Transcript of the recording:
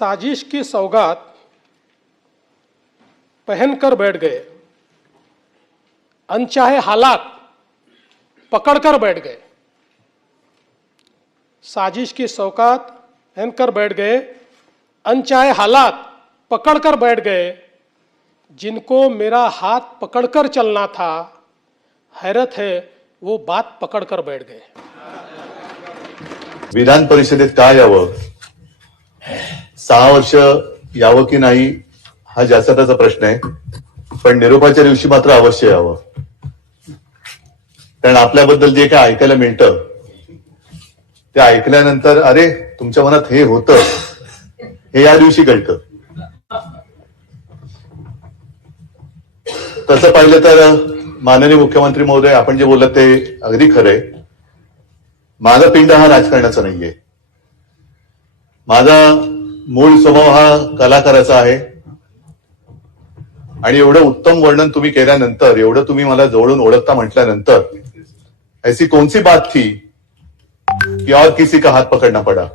साजिश की सौगात पहनकर बैठ गए, अनचाहे हालात पकड़कर बैठ गए। साजिश की सौगात पहनकर बैठ गए, अनचाहे हालात पकड़कर बैठ गए। जिनको मेरा हाथ पकड़कर चलना था, हैरत है वो बात पकड़कर बैठ गए। विधान परिषदेत का यावं, 6 वर्ष यावं की नाही हा ज्याचा प्रश्न आहे, पण निरोपाच्या दिवशी मात्र अवश्य यावं। कारण आपल्याबद्दल जे काय ऐकायला मिळतं ते ऐकल्यानंतर अरे तुमच्या मनात हे होतं हे या दिवशी कळतं। तसं पाहिलं तर माननीय मुख्यमंत्री महोदय आपण जे बोलत ते अगदी खरंय। माझा पिंड हा राजकारणाचा नाहीये, माझा मूळ स्वभाव हा कलाकाराचा आहे। आणि एवढं उत्तम वर्णन तुम्ही केल्यानंतर, एवढं तुम्ही मला जवळून ओळखता म्हटल्यानंतर ऐसी कौन सी बात थी कि और किसी का हाथ पकड़ना पड़ा।